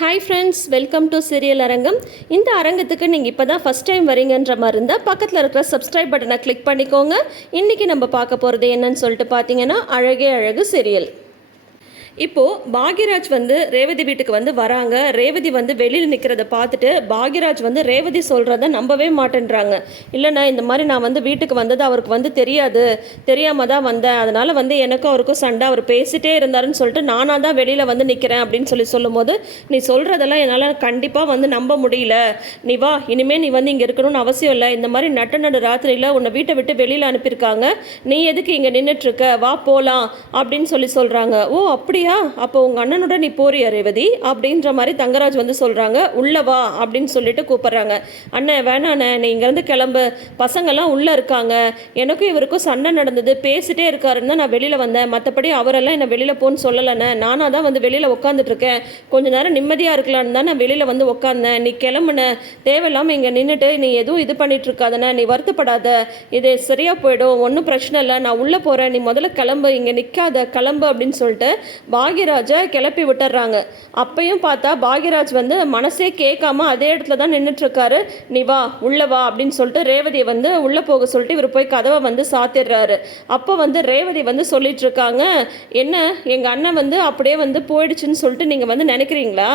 Hi friends, welcome to serial அரங்கம். இந்த அரங்கத்துக்கு நீங்கள் இப்போ தான் ஃபஸ்ட் டைம் வரீங்கன்ற மாதிரி இருந்தால் பக்கத்தில் இருக்கிற சப்ஸ்கிரைப் பட்டனை கிளிக் பண்ணிக்கோங்க. இன்றைக்கி நம்ம பார்க்க போகிறது என்னன்னு சொல்லிட்டு பார்த்தீங்கன்னா, அழகே அழகு சீரியல். இப்போது பாக்யராஜ் வந்து ரேவதி வீட்டுக்கு வந்து வராங்க. ரேவதி வந்து வெளியில் நிற்கிறத பார்த்துட்டு பாக்யராஜ் வந்து ரேவதி சொல்கிறத நம்பவே மாட்டேன்றாங்க. இல்லைண்ணா, இந்த மாதிரி நான் வந்து வீட்டுக்கு வந்தது அவருக்கு வந்து தெரியாமல் தான் வந்தேன். அதனால் வந்து எனக்கும் அவருக்கும் சண்டை, அவர் பேசிகிட்டே இருந்தாருன்னு சொல்லிட்டு நானாக தான் வெளியில் வந்து நிற்கிறேன் அப்படின்னு சொல்லும்போது, நீ சொல்கிறதெல்லாம் என்னால் கண்டிப்பாக வந்து நம்ப முடியல. நீ வா, இனிமேல் நீ வந்து இங்கே இருக்கணும்னு அவசியம் இல்லை. இந்த மாதிரி நடு ராத்திரியில் உன்னை வீட்டை விட்டு வெளியில் அனுப்பியிருக்காங்க. நீ எதுக்கு இங்கே நின்றுட்டுருக்க, வா போகலாம் அப்படின்னு சொல்கிறாங்க. ஓ அப்படியா, அப்போ உங்கள் அண்ணனோட நீ போறியா ரேவதி அப்படின்ற மாதிரி தங்கராஜ் வந்து சொல்கிறாங்க. உள்ளவா அப்படின்னு சொல்லிட்டு கூப்பிட்றாங்க. அண்ணன் வேணாண்ணே, நீ இங்கேருந்து கிளம்பு, பசங்கள்லாம் உள்ளே இருக்காங்க, எனக்கும் இவருக்கும் சண்டை நடந்தது, பேசிட்டே இருக்காருன்னு தான் நான் வெளியில் வந்தேன். மற்றபடி அவரெல்லாம் என்னை வெளியில் போன்னு சொல்லலைண்ணே. நானாக தான் வந்து வெளியில் உட்காந்துட்ருக்கேன். கொஞ்ச நேரம் நிம்மதியாக இருக்கலான்னு தான் நான் வெளியில் வந்து உட்காந்தேன். நீ கிளம்புன, தேவையில்லாமல் இங்கே நின்றுட்டு நீ எதுவும் இது பண்ணிட்டு இருக்காதண்ணே, நீ வருத்தப்படாத, இது சரியாக போயிடும், ஒன்றும் பிரச்சனை இல்லை, நான் உள்ளே போகிறேன், நீ முதல்ல கிளம்பு, இங்கே நிற்காத, கிளம்பு அப்படின்னு சொல்லிட்டு பாக்யராஜை கிளப்பி விட்டுறாங்க. அப்பையும் பார்த்தா பாக்யராஜ் வந்து மனசே கேட்காம அதே இடத்துல தான் நின்றுட்டுருக்காரு. நீ வா, உள்ள வா அப்படின்னு சொல்லிட்டு ரேவதியை வந்து உள்ளே போக சொல்லிட்டு இவர் போய் கதவை வந்து சாத்திடுறாரு. அப்போ வந்து ரேவதி வந்து சொல்லிட்டு இருக்காங்க, என்ன எங்கள் அண்ணன் வந்து அப்படியே வந்து போயிடுச்சுன்னு சொல்லிட்டு நீங்கள் வந்து நினைக்கிறீங்களா?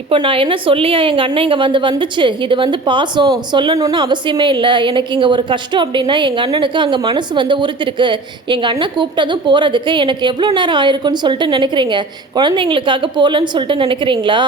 இப்போ நான் என்ன சொல்லியா எங்கள் அண்ணன் இங்கே வந்துச்சு, இது வந்து பாசம், சொல்லணும்னு அவசியமே இல்லை. எனக்கு இங்கே ஒரு கஷ்டம் அப்படின்னா எங்கள் அண்ணனுக்கு அங்கே மனசு வந்து உறுத்திருக்கு. எங்கள் அண்ணன் கூப்பிட்டதும் போகிறதுக்கு எனக்கு எவ்வளோ நேரம் ஆயிருக்குன்னு சொல்லிட்டு நினைக்கிறீங்க? குழந்தைங்களுக்காக போகலன்னு சொல்லிட்டு நினைக்கிறீங்களா?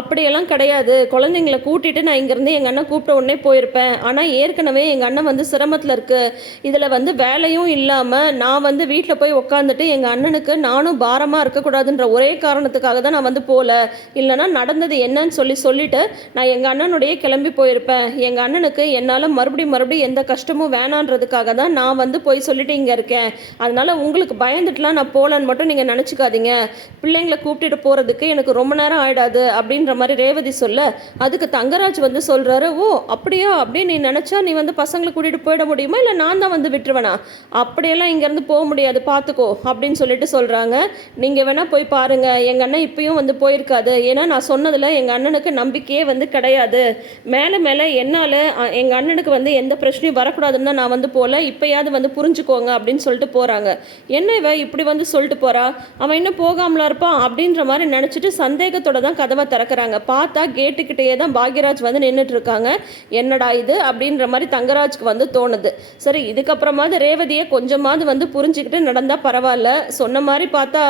அப்படியெல்லாம் கிடையாது. குழந்தைங்கள கூட்டிகிட்டு நான் இங்கேருந்து எங்கள் அண்ணன் கூப்பிட்ட உடனே போயிருப்பேன். ஆனால் ஏற்கனவே எங்கள் அண்ணன் வந்து சிரமத்தில் இருக்குது. இதில் வந்து வேலையும் இல்லாமல் நான் வந்து வீட்டில் போய் உட்காந்துட்டு எங்கள் அண்ணனுக்கு நானும் பாரமாக இருக்கக்கூடாதுன்ற ஒரே காரணத்துக்காக தான் நான் வந்து போகல. இல்லைனா நடந்தது என்னன்னு சொல்லிட்டு நான் எங்கள் அண்ணனுடைய கிளம்பி போயிருப்பேன். எங்கள் அண்ணனுக்கு என்னால் மறுபடியும் எந்த கஷ்டமும் வேணான்றதுக்காக தான் நான் வந்து போய் சொல்லிட்டு இங்கே இருக்கேன். அதனால் உங்களுக்கு பயந்துட்டுலாம் நான் போகலன்னு மட்டும் நீங்கள் நினச்சிக்காதீங்க. பிள்ளைங்களை கூப்பிட்டுட்டு போகிறதுக்கு எனக்கு ரொம்ப நேரம் ஆகிடாது அப்படின்ற மாதிரி ரேவதி சொல்ல, அதுக்கு தங்கராஜ் வந்து சொல்கிறாரு, ஓ அப்படியா, அப்படியே நீ நினச்சா நீ வந்து பசங்களை கூட்டிகிட்டு போயிட முடியுமா, இல்லை நான் தான் வந்து விட்டுருவேனா? அப்படியெல்லாம் இங்கேருந்து போக முடியாது, பார்த்துக்கோ அப்படின்னு சொல்லிட்டு சொல்கிறாங்க. நீங்கள் வேணால் போய் பாருங்கள், எங்கள் அண்ணன் இப்பயும் வந்து போயிருக்காது. ஏன்னா நான் சொன்னதில் எங்கள் அண்ணனுக்கு நம்பிக்கையே வந்து கிடையாது. மேலே என்னால் எங்கள் அண்ணனுக்கு வந்து எந்த பிரச்சனையும் வரக்கூடாதுன்னு தான் நான் வந்து போகல. இப்போயாவது வந்து புரிஞ்சுக்கோங்க அப்படின்னு சொல்லிட்டு போகிறாங்க. என்ன இவ இப்படி வந்து சொல்லிட்டு போகிறா, அவன் இன்னும் போகாமலா இருப்பான் அப்படின்ற மாதிரி நினச்சிட்டு சந்தேகத்தோட தான் கதவை திறக்கிறாங்க. பார்த்தா கேட்டுக்கிட்டேயே தான் பாக்யராஜ் வந்து நின்றுட்டு இருக்காங்க. என்னடா இது அப்படின்ற மாதிரி தங்கராஜ்க்கு வந்து தோணுது. சரி, இதுக்கப்புறமாவது ரேவதியை கொஞ்சமாவது வந்து புரிஞ்சுக்கிட்டு நடந்தால் பரவாயில்ல. சொன்ன மாதிரி பார்த்தா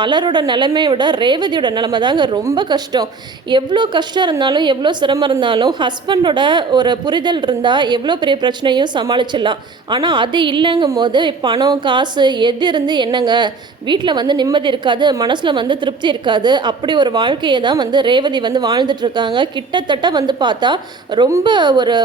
மலரோட நிலைமையை விட ரேவதியோட நிலைமை தாங்க ரொம்ப கஷ்டம். எவ்வளோ கஷ்டம் இருந்தாலும் எவ்வளோ சிரமம் இருந்தாலும் ஹஸ்பண்டோட ஒரு புரிதல் இருந்தால் எவ்வளோ பெரிய பிரச்சனையும் சமாளிச்சிடலாம். ஆனால் அது இல்லைங்கும் போது பணம் காசு எது இருந்து என்னங்க, வீட்டில் வந்து நிம்மதி இருக்காது, மனசில் வந்து திருப்தி இருக்காது. அப்படி ஒரு வாழ்க்கையை தான் வந்து ரேவதி வந்து வாழ்ந்துட்டுருக்காங்க. கிட்டத்தட்ட வந்து பார்த்தா ரொம்ப ஒரு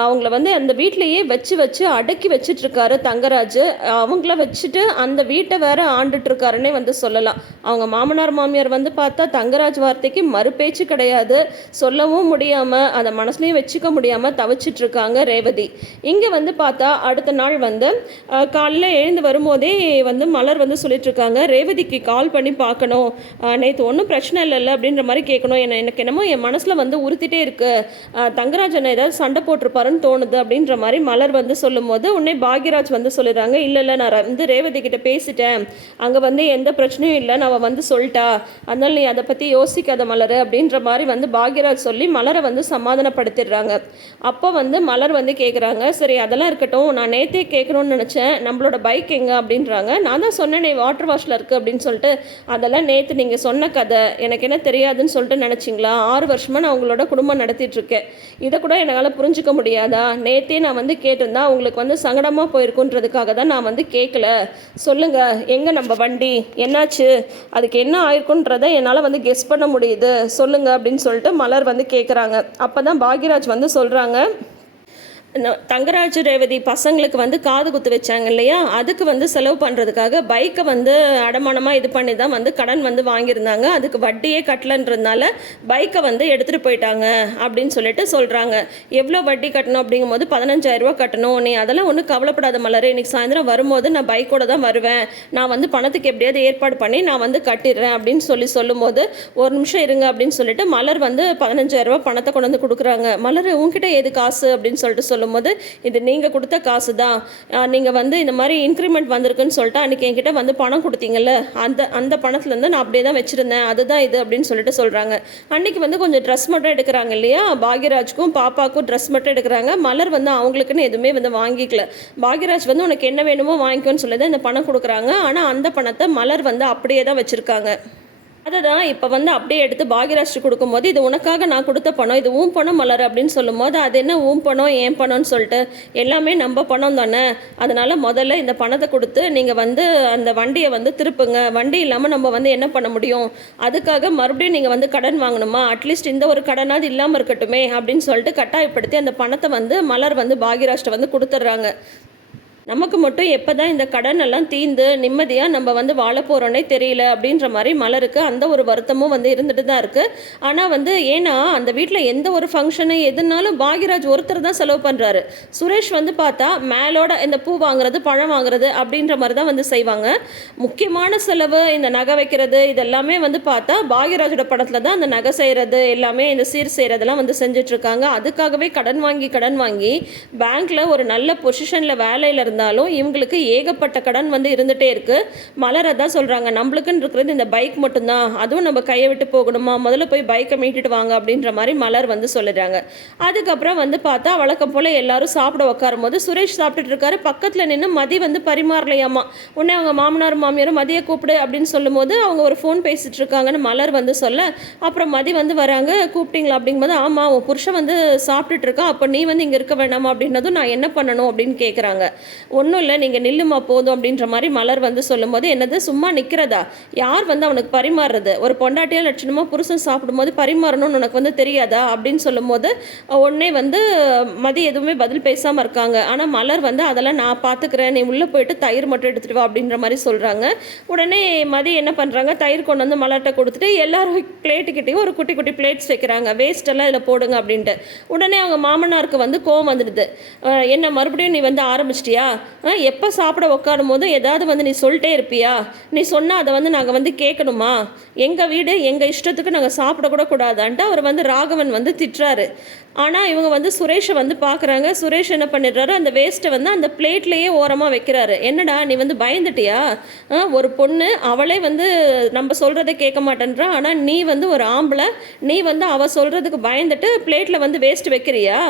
அவங்கள வந்து அந்த வீட்டிலையே வச்சு அடக்கி வச்சிட்ருக்காரு தங்கராஜ். அவங்கள வச்சுட்டு அந்த வீட்டை வேற ஆண்டுட்ருக்காருன்னே வந்து சொல்லலாம். அவங்க மாமனார் மாமியார் வந்து பார்த்தா தங்கராஜ் வார்த்தைக்கு மறுபேச்சு கிடையாது. சொல்லவும் முடியாமல் அதை மனசுலையும் வச்சுக்க முடியாமல் தவிச்சிட்ருக்காங்க ரேவதி. இங்கே வந்து பார்த்தா அடுத்த நாள் வந்து காலையில் எழுந்து வரும்போதே வந்து மலர் வந்து சொல்லிட்டுருக்காங்க, ரேவதிக்கு கால் பண்ணி பார்க்கணும், நேற்று ஒன்றும் பிரச்சனை இல்லைல்ல அப்படின்ற மாதிரி கேட்கணும், எனக்கு என்னமோ என் மனசில் வந்து உறுத்திட்டே இருக்குது, தங்கராஜனை ஏதாவது சண்டை போட்டிருப்பாருன்னு தோணுது அப்படின்ற மாதிரி மலர் வந்து சொல்லும்போது உடனே பாக்யராஜ் வந்து சொல்லிடுறாங்க, இல்லை நான் வந்து ரேவதி கிட்ட பேசிட்டேன், அங்கே வந்து எந்த பிரச்சனையும் இல்லை, நான் வந்து சொல்லிட்டா, அதனால நீ அதை பற்றி யோசிக்காத மலர் அப்படின்ற மாதிரி வந்து பாக்யராஜ் சொல்லி மலரை வந்து சமாதானப்படுத்திடுறாங்க. அப்போ வந்து மலர் வந்து கேட்குறாங்க, சரி அதெல்லாம் இருக்கட்டும், நான் நேற்றே கேட்கணும்னு நினச்சேன், நம்மளோட பைக் எங்கே அப்படின்றாங்க. நான் தான் சொன்னேனே வாட்டர் வாஷில் இருக்குது அப்படின்னு சொல்லிட்டு. அதெல்லாம் நேற்று நீங்கள் சொன்ன கதை, எனக்கு என்ன தெரியாதுன்னு சொல்லிட்டு நினச்சிங்களா? 6 வருஷமாக நான் உங்களோட குடும்பம் நடத்திட்டுருக்கேன், இதை கூட என்னால் புரிஞ்சுக்க முடியாதா? நேற்றே நான் வந்து கேட்டிருந்தா உங்களுக்கு வந்து சங்கடமாக போயிருக்குன்றதுக்காக தான் நான் வந்து கேட்கல. சொல்லுங்கள், எங்கே நம்ம வண்டி, என்னாச்சு, அதுக்கு என்ன ஆயிருக்குன்றதை என்னால் வந்து கெஸ் பண்ண முடியுது, சொல்லுங்கள் அப்படின்னு சொல்லிட்டு மலர் வந்து கேட்குறாங்க. அப்போ தான் பாக்யராஜ் வந்து சொல்கிறாங்க, தங்கராஜ் ரேவதி பசங்களுக்கு வந்து காது குத்து வச்சாங்க இல்லையா, அதுக்கு வந்து செலவு பண்ணுறதுக்காக பைக்கை வந்து அடமானமாக இது பண்ணி தான் வந்து கடன் வந்து வாங்கியிருந்தாங்க. அதுக்கு வட்டியே கட்டலன்றதுனால பைக்கை வந்து எடுத்துகிட்டு போயிட்டாங்க அப்படின்னு சொல்லிட்டு சொல்கிறாங்க. எவ்வளோ வட்டி கட்டணும் அப்படிங்கும்போது 15,000 ரூபா கட்டணும். நீ அதெல்லாம் ஒன்றும் கவலைப்படாத மலர், இன்னைக்கு சாயந்தரம் வரும்போது நான் பைக்கோட தான் வருவேன், நான் வந்து பணத்துக்கு எப்படியாவது ஏற்பாடு பண்ணி நான் வந்து கட்டிடுறேன் அப்படின்னு சொல்லும்போது ஒரு நிமிஷம் இருங்க அப்படின்னு சொல்லிட்டு மலர் வந்து 15,000 ரூபா பணத்தை கொண்டு வந்து கொடுக்குறாங்க. மலர் உங்ககிட்ட ஏது காசு அப்படின்னு சொல்லிட்டு சொல்லும்போது, இது நீங்கள் கொடுத்த காசு தான், நீங்கள் வந்து இந்த மாதிரி இன்க்ரிமெண்ட் வந்திருக்குன்னு சொல்லிட்டு அன்றைக்கி என்கிட்ட வந்து பணம் கொடுத்தீங்கல்ல, அந்த பணத்துலேருந்து நான் அப்படியே தான் வச்சுருந்தேன், அதுதான் இது அப்படின்னு சொல்லிட்டு சொல்கிறாங்க. அன்றைக்கி வந்து கொஞ்சம் ட்ரெஸ் மட்டும் எடுக்கிறாங்க இல்லையா, பாக்யராஜ்க்கும் பாப்பாவுக்கும் ட்ரெஸ் மட்டும் எடுக்கிறாங்க. மலர் வந்து அவங்களுக்குன்னு எதுவுமே வந்து வாங்கிக்கல. பாக்யராஜ் வந்து உனக்கு என்ன வேணுமோ வாங்கிக்கோன்னு சொல்லி தான் இந்த பணம் கொடுக்குறாங்க. ஆனால் அந்த பணத்தை மலர் வந்து அப்படியே தான் வச்சுருக்காங்க. அதை தான் இப்போ வந்து அப்படியே எடுத்து பாக்யராஜ் கொடுக்கும்போது, இது உனக்காக நான் கொடுத்த பணம், இது ஊன் பணம் மலர் அப்படின்னு சொல்லும்போது, அது என்ன ஊன் பணம் ஏன் பணம்னு சொல்லிட்டு, எல்லாமே நம்ம பணம் தானே, அதனால் முதல்ல இந்த பணத்தை கொடுத்து நீங்கள் வந்து அந்த வண்டியை வந்து திருப்புங்க, வண்டி இல்லாமல் நம்ம வந்து என்ன பண்ண முடியும், அதுக்காக மறுபடியும் நீங்கள் வந்து கடன் வாங்கணுமா, அட்லீஸ்ட் இந்த ஒரு கடனாவது இல்லாமல் இருக்கட்டுமே அப்படின்னு சொல்லிட்டு கட்டாயப்படுத்தி அந்த பணத்தை வந்து மலர் வந்து பாக்யராஜ்ட்ட வந்து கொடுத்துட்றாங்க. நமக்கு மட்டும் எப்போ தான் இந்த கடன் எல்லாம் தீர்ந்து நிம்மதியாக நம்ம வந்து வாழ போகிறோன்னே தெரியல அப்படின்ற மாதிரி மலருக்கு அந்த ஒரு வருத்தமும் வந்து இருந்துட்டு தான் இருக்குது. ஆனால் வந்து ஏன்னா அந்த வீட்டில் எந்த ஒரு ஃபங்க்ஷனு எதுனாலும் பாக்யராஜ் ஒருத்தர் தான் செலவு பண்ணுறாரு. சுரேஷ் வந்து பார்த்தா மேலோட இந்த பூ வாங்குறது பழம் வாங்குறது அப்படின்ற மாதிரி தான் வந்து செய்வாங்க. முக்கியமான செலவு இந்த நகை வைக்கிறது இதெல்லாமே வந்து பார்த்தா பாக்யராஜோட படத்தில் தான் அந்த நகை செய்கிறது எல்லாமே இந்த சீர் செய்கிறதெல்லாம் வந்து செஞ்சிட்ருக்காங்க. அதுக்காகவே கடன் வாங்கி பேங்க்கில் ஒரு நல்ல பொசிஷனில் வேலையில் இருந்தாலும் இவங்களுக்கு ஏகப்பட்ட கடன் வந்து இருந்துகிட்டே இருக்குது. மலர் தான் சொல்கிறாங்க, நம்மளுக்குன்னு இருக்கிறது இந்த பைக் மட்டும்தான், அதுவும் நம்ம கையை விட்டு போகணுமா, முதல்ல போய் பைக்கை மீட்டுட்டு வாங்க அப்படின்ற மாதிரி மலர் வந்து சொல்லிடுறாங்க. அதுக்கப்புறம் வந்து பார்த்தா வழக்கம் போல் எல்லாரும் சாப்பிட உட்காரும் போது சுரேஷ் சாப்பிட்டுட்டு இருக்காரு. பக்கத்தில் நின்று மதி வந்து பரிமாறலையாமா. உடனே அவங்க மாமனார் மாமியாரும் மதியை கூப்பிடு அப்படின்னு சொல்லும்போது அவங்க ஒரு ஃபோன் பேசிகிட்டு இருக்காங்கன்னு மலர் வந்து சொல்ல, அப்புறம் மதி வந்து வராங்க. கூப்பிட்டீங்களா அப்படிங்கும்போது, ஆமாம் உன் புருஷன் வந்து சாப்பிட்டுட்டு இருக்கா, அப்போ நீ வந்து இங்கே இருக்க வேணாமா அப்படின்னதும் நான் என்ன பண்ணணும் அப்படின்னு கேட்குறாங்க. ஒன்றும் இல்லை நீங்கள் நில்லுமா போதும் அப்படின்ற மாதிரி மலர் வந்து சொல்லும்போது, என்னது சும்மா நிற்கிறதா, யார் வந்து அவனுக்கு பரிமாறுறது, ஒரு பொண்டாட்டியாக லட்சணமாக புருஷன் சாப்பிடும்போது பரிமாறணும்னு உனக்கு வந்து தெரியாதா அப்படின்னு சொல்லும்போது உடனே வந்து மதி எதுவுமே பதில் பேசாமல் இருக்காங்க. ஆனால் மலர் வந்து அதெல்லாம் நான் பார்த்துக்கிறேன், நீ உள்ளே போயிட்டு தயிர் மட்டும் எடுத்துகிட்டு வா அப்படின்ற மாதிரி சொல்கிறாங்க. உடனே மதி என்ன பண்ணுறாங்க, தயிர் கொண்டு வந்து மலர்கிட்ட கொடுத்துட்டு எல்லாரும் பிளேட்டுக்கிட்டையும் ஒரு குட்டி குட்டி பிளேட்ஸ் வைக்கிறாங்க, வேஸ்ட்டெல்லாம் இதில் போடுங்க அப்படின்ட்டு. உடனே அவங்க மாமனாருக்கு வந்து கோவம் வந்துடுது, என்ன மறுபடியும் நீ வந்து ஆரம்பிச்சிட்டியா, எப்போ சாப்பிட உட்காரும் போதும் ஏதாவது வந்து நீ சொல்லிட்டே இருப்பியா, நீ சொன்னால் அதை வந்து நாங்கள் வந்து கேட்கணுமா, எங்கள் வீடு எங்கள் இஷ்டத்துக்கு நாங்கள் சாப்பிடக்கூட கூடாதான்ட்டு அவர் வந்து ராகவன் வந்து திட்டுறாரு. ஆனால் இவங்க வந்து சுரேஷை வந்து பார்க்குறாங்க. சுரேஷ் என்ன பண்ணிடுறாரு, அந்த வேஸ்ட்டை வந்து அந்த பிளேட்லேயே ஓரமாக வைக்கிறாரு. என்னடா நீ வந்து பயந்துட்டியா, ஒரு பொண்ணு அவளே வந்து நம்ம சொல்கிறத கேட்க மாட்டேன்றா, ஆனால் நீ வந்து ஒரு ஆம்பளை, நீ வந்து அவள் சொல்கிறதுக்கு பயந்துட்டு பிளேட்டில் வந்து வேஸ்ட் வைக்கிறியா,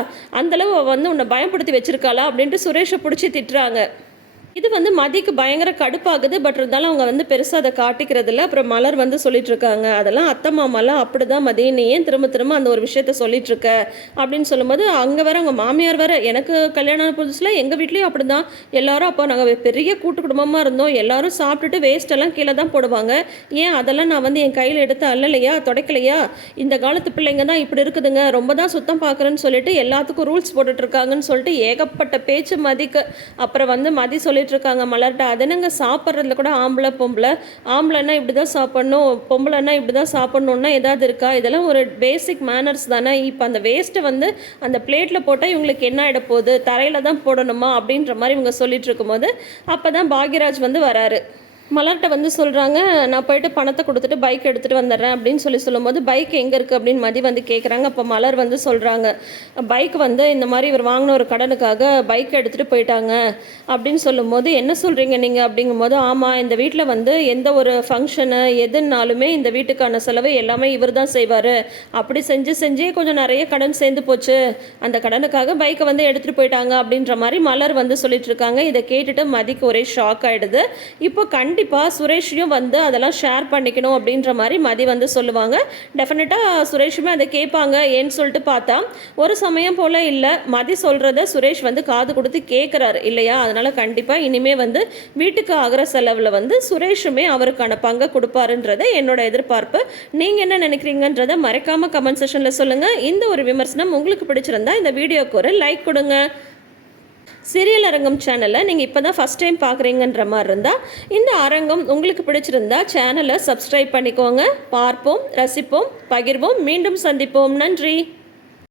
அந்தளவு வந்து உன்னை பயப்படுத்தி வச்சிருக்காளா அப்படின்ட்டு சுரேஷை பிடிச்சி திட்டுறாங்க. இது வந்து மதிக்கு பயங்கர கடுப்பாகுது. பட் இருந்தாலும் அவங்க வந்து பெருசாக அதை காட்டிக்கிறது இல்லை. அப்புறம் மலர் வந்து சொல்லிட்டுருக்காங்க, அதெல்லாம் அத்தை மாமாலாம் அப்படி தான் மதி, நீ ஏன் திரும்ப திரும்ப அந்த ஒரு விஷயத்த சொல்லிகிட்ருக்க அப்படின்னு சொல்லும்போது, அங்கே வேற அவங்க மாமியார் வேற, எனக்கு கல்யாணம் புதுசில் எங்கள் வீட்லேயும் அப்படி தான் எல்லாரும், அப்போ நாங்கள் பெரிய கூட்டு குடும்பமாக இருந்தோம், எல்லாரும் சாப்பிட்டுட்டு வேஸ்ட்டெல்லாம் கீழே தான் போடுவாங்க, ஏன் அதெல்லாம் நான் வந்து என் கையில் எடுத்து அல்லலையா துடைக்கலையா, இந்த காலத்து பிள்ளைங்க தான் இப்படி இருக்குதுங்க, ரொம்ப தான் சுத்தம் பார்க்குறேன்னு சொல்லிட்டு எல்லாத்துக்கும் ரூல்ஸ் போட்டுட்ருக்காங்கன்னு சொல்லிட்டு ஏகப்பட்ட பேச்சு மதிக்கு. அப்புறம் வந்து மதி சொல்லி இருக்காங்க மலர்கிட்ட, அதனங்க சாப்பிட்றதுல கூட ஆம்பளை பொம்பளை, ஆம்பளைன்னா இப்படி தான் சாப்பிட்ணும், பொம்பளைன்னா இப்படி தான் சாப்பிட்ணுன்னா ஏதாவது இருக்கா, இதெல்லாம் ஒரு பேசிக் மேனர்ஸ் தானே. இப்போ அந்த வேஸ்ட்டை வந்து அந்த பிளேட்டில் போட்டால் இவங்களுக்கு என்ன ஆகிட போகுது, தரையில் தான் போடணுமா அப்படின்ற மாதிரி இவங்க சொல்லிட்டு இருக்கும்போது அப்போ தான் பாக்யராஜ் வந்து வராரு. மலர்கிட்ட வந்து சொல்கிறாங்க, நான் போயிட்டு பணத்தை கொடுத்துட்டு பைக் எடுத்துகிட்டு வந்துடுறேன் அப்படின்னு சொல்லும்போது, பைக் எங்கே இருக்குது அப்படின்னு மதி வந்து கேட்குறாங்க. அப்போ மலர் வந்து சொல்கிறாங்க, பைக் வந்து இந்த மாதிரி இவர் வாங்கின ஒரு கடனுக்காக பைக் எடுத்துகிட்டு போயிட்டாங்க அப்படின்னு சொல்லும்போது, என்ன சொல்கிறீங்க நீங்கள் அப்படிங்கும்போது, ஆமாம் இந்த வீட்டில் வந்து எந்த ஒரு ஃபங்க்ஷனு எதுனாலுமே இந்த வீட்டுக்கான செலவு எல்லாமே இவர் தான் செய்வார், அப்படி செஞ்சே கொஞ்சம் நிறைய கடன் சேர்ந்து போச்சு, அந்த கடனுக்காக பைக்கை வந்து எடுத்துகிட்டு போயிட்டாங்க அப்படின்ற மாதிரி மலர் வந்து சொல்லிட்டு இருக்காங்க. இதை கேட்டுட்டு மதிக்கு ஒரே ஷாக் ஆகிடுது. இப்போ கண்டிப்பாக சுரேஷையும் வந்து அதெல்லாம் ஷேர் பண்ணிக்கணும் அப்படின்ற மாதிரி மதி வந்து சொல்லுவாங்க. டெஃபினட்டாக சுரேஷுமே அதை கேட்பாங்க. ஏன்னு சொல்லிட்டு பார்த்தா ஒரு சமயம் போல் இல்லை, மதி சொல்கிறத சுரேஷ் வந்து காது கொடுத்து கேட்குறாரு இல்லையா, அதனால் கண்டிப்பாக இனிமேல் வந்து வீட்டுக்கு ஆகிற செலவில் வந்து சுரேஷுமே அவருக்கான பங்கை கொடுப்பாருன்றதை என்னோட எதிர்பார்ப்பு. நீங்கள் என்ன நினைக்கிறீங்கன்றதை மறக்காமல் கமெண்ட் செஷனில் சொல்லுங்கள். இந்த ஒரு விமர்சனம் உங்களுக்கு பிடிச்சிருந்தா இந்த வீடியோக்கு ஒரு லைக் கொடுங்க. சீரியல் அரங்கம் சேனலை நீங்கள் இப்போ தான் ஃபஸ்ட் டைம் பார்க்குறீங்கன்ற மாதிரி இருந்தால் இந்த அரங்கம் உங்களுக்கு பிடிச்சிருந்தா சேனலை சப்ஸ்கிரைப் பண்ணிக்கோங்க. பார்ப்போம், ரசிப்போம், பகிர்வோம், மீண்டும் சந்திப்போம். நன்றி.